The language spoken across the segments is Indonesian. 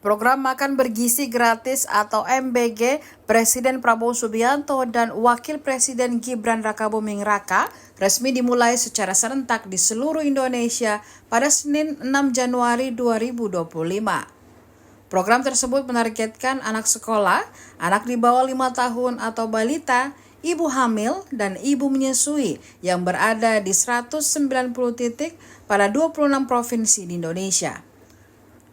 Program Makan Bergizi Gratis atau MBG Presiden Prabowo Subianto dan Wakil Presiden Gibran Rakabuming Raka resmi dimulai secara serentak di seluruh Indonesia pada Senin 6 Januari 2025. Program tersebut menargetkan anak sekolah, anak di bawah 5 tahun atau balita, ibu hamil, dan ibu menyusui yang berada di 190 titik pada 26 provinsi di Indonesia.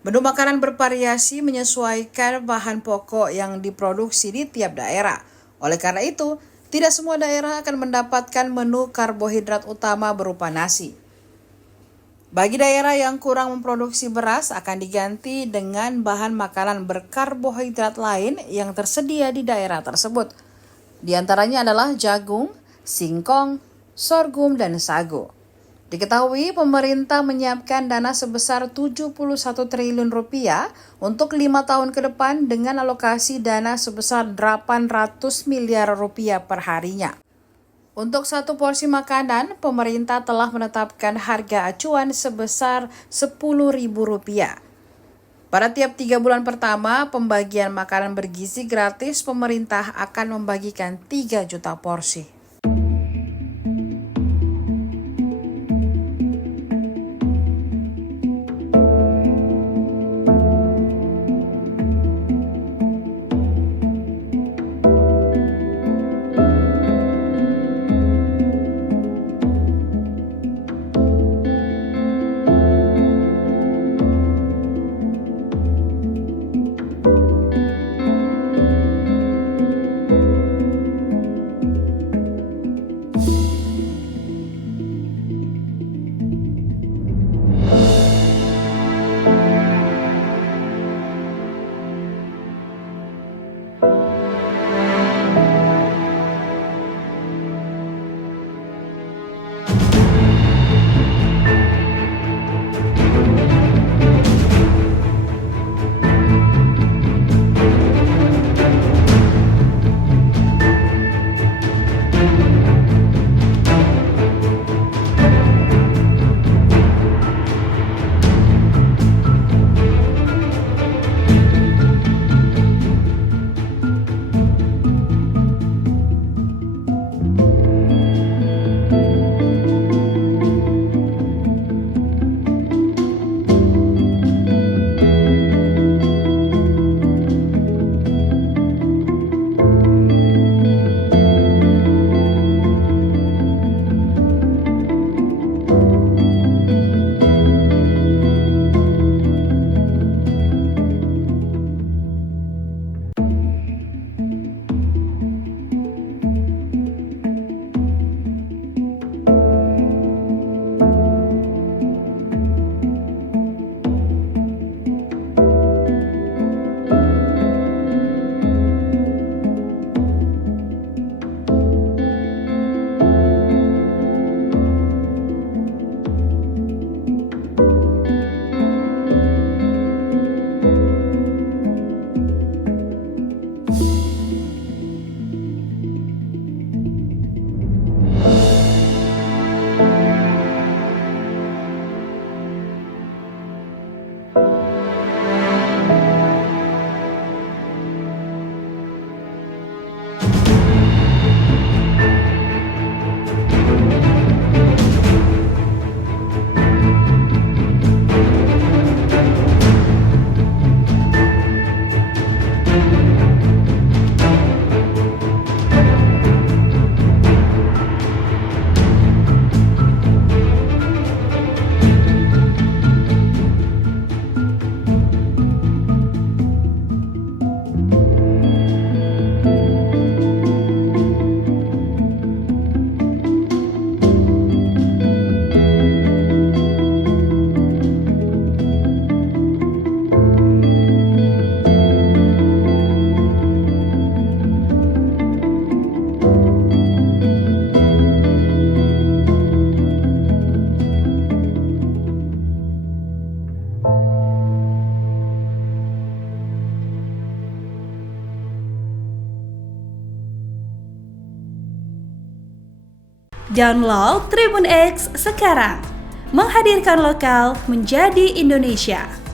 Menu makanan bervariasi menyesuaikan bahan pokok yang diproduksi di tiap daerah. Oleh karena itu, tidak semua daerah akan mendapatkan menu karbohidrat utama berupa nasi. Bagi daerah yang kurang memproduksi beras akan diganti dengan bahan makanan berkarbohidrat lain yang tersedia di daerah tersebut. Di antaranya adalah jagung, singkong, sorghum, dan sagu. Diketahui pemerintah menyiapkan dana sebesar 71 triliun rupiah untuk 5 tahun ke depan dengan alokasi dana sebesar 800 miliar rupiah per harinya. Untuk satu porsi makanan, pemerintah telah menetapkan harga acuan sebesar Rp10.000. Pada tiap 3 bulan pertama, pembagian makanan bergizi gratis pemerintah akan membagikan 3 juta porsi. Download Tribun X sekarang, menghadirkan lokal menjadi Indonesia.